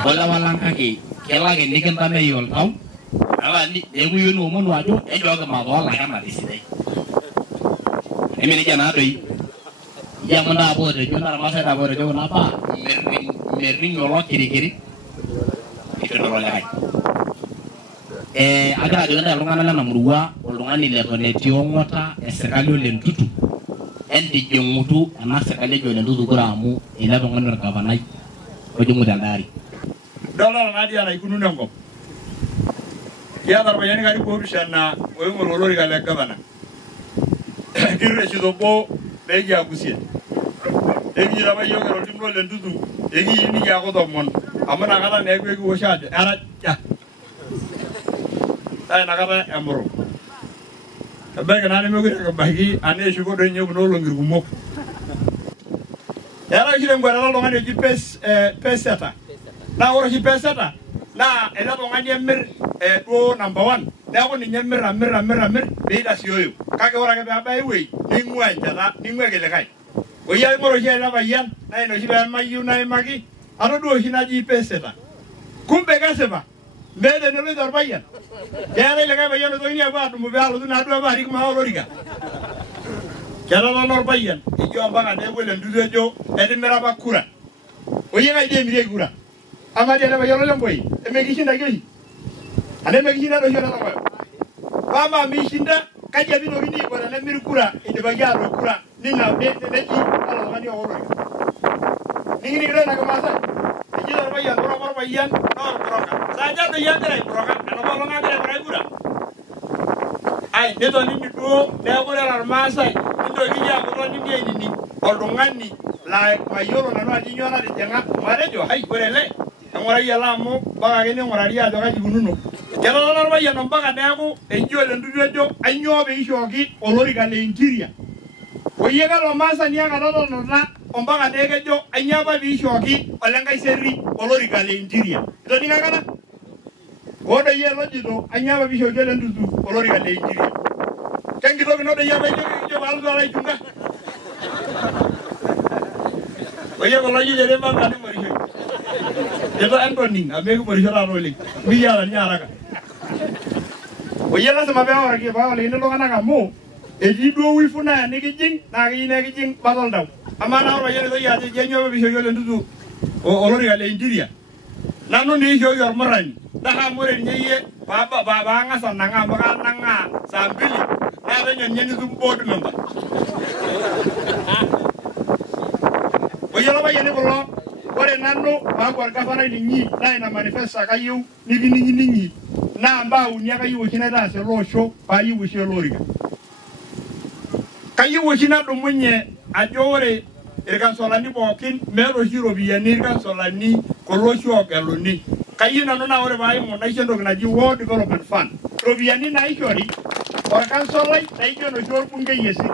Wala walang kaki, kailangan nikan tanah yol tau. Awa ni, emu yun umon wajib, juga mabawa lah kan mati sih. Ini ni jangan ada. Yang mana apa tu? Jangan masa tak boleh jangan apa. Mering yolok kiri. Itu orang lain. Agak ada longan lah namrua, longan ni lepas ni tiongota, sekali lentutu. Enti jongutu, anak sekali lentutu kuramu, ila longan berkawanai. Ujung dari. Dolar nadia lah ikut nundang kok. Ya terbayang kali kau bisa na, kau ngolori kali kawana. Kira sudah po, lagi aku sih. Lagi apa yang kalau timur lentutu, lagi ini ya aku tomon. Aman agak nak nego ego saja, arat ya. Saya nak kata amro. Tapi kenapa ni mereka bagi ane syukur dengan menolong rumok. Ya lah kita buat apa longan di peseta. Nah orang di peseta. Nah elah longan dia do number 1. Nah aku ni mer. Beda sioyo. Kakek orang kata apa ini? Ningguan jala, ningguan gelekai. Oyal moro dia lah bayan. Nah ini siapa mayu nah magi. Ada dua sih naji peseta. Kumpe kaseba. Beda ni lu terbayan. Jangan lekai bayan itu ini apa? Tunggu biar lu tu nadu apa? Hari kemana loriga? Jangan nor bayan. Ijo ambang ada boleh duduk jo. Ada meraba kura. Oye ngai dia mire kura. Ama dia nama yolo lemboi. Emegishin dah kiri. Ane megishin dah dosa nama. Mama mishinda kaji abis lagi ni kora ane miru kura. Ini bagian ro kura. Ni na neki kalau mani orang. Ni kira nak masa. Ijo nor bayan nor bayan nor broka. Saja tu yang terai broka. Ane kalau ngai terai berai kura. Ai, dia tu ni tu dia boleh armasai. Itu dia aku ni dia ini. Ordongan ni. Like mayolo na nwa jinyo na de jenga marejo hai korele ngora yala mo baga gene ngora ria doga jibununo jalo na ya no baga de aku enjo le ndujo jo anyo be ishoki olori ga le interior oyega lo masa ni aga no na ombaga de ge jo anya ba bi ishoki olenga iseri olori ga le interior to dinga kana odo ye lo jido anya ba bi ishoki le nduzu olori ga le interior kengi to no de ya ba jo balu ala junga Oye kalau je jadi bangga ni meriah. Itu Anthony, abang aku meriah lah rolling. Biar ni arah kan. Oye lah sama orang lagi bawa ini lo kan kamu. Jadi dua wifuna ni kijing, nagi kijing batal dah. Amana orang jadi ya jadi nyawa bisa jualan tu. Orang ni ada injiri. Nanu ni jual merani. Dah kamu ni ye, bapa anga sananga, bapa nanga sambil. Ada nyanyi tu bodoh nampak. Oyala bayane bolo ore nanno bagwar gafara ni na ina manifesta kayu ni na mbau ni akayu kina da se lo sho bayu wishe loriga kayu wishina do munye ajore irkan solani bokin mero hiro biya ni irkan solani kolosho galoni kayu nanu na ore bayi mo na shendo na ji world development fund robiani na ikori orkan solai na ijo no jor punge yesi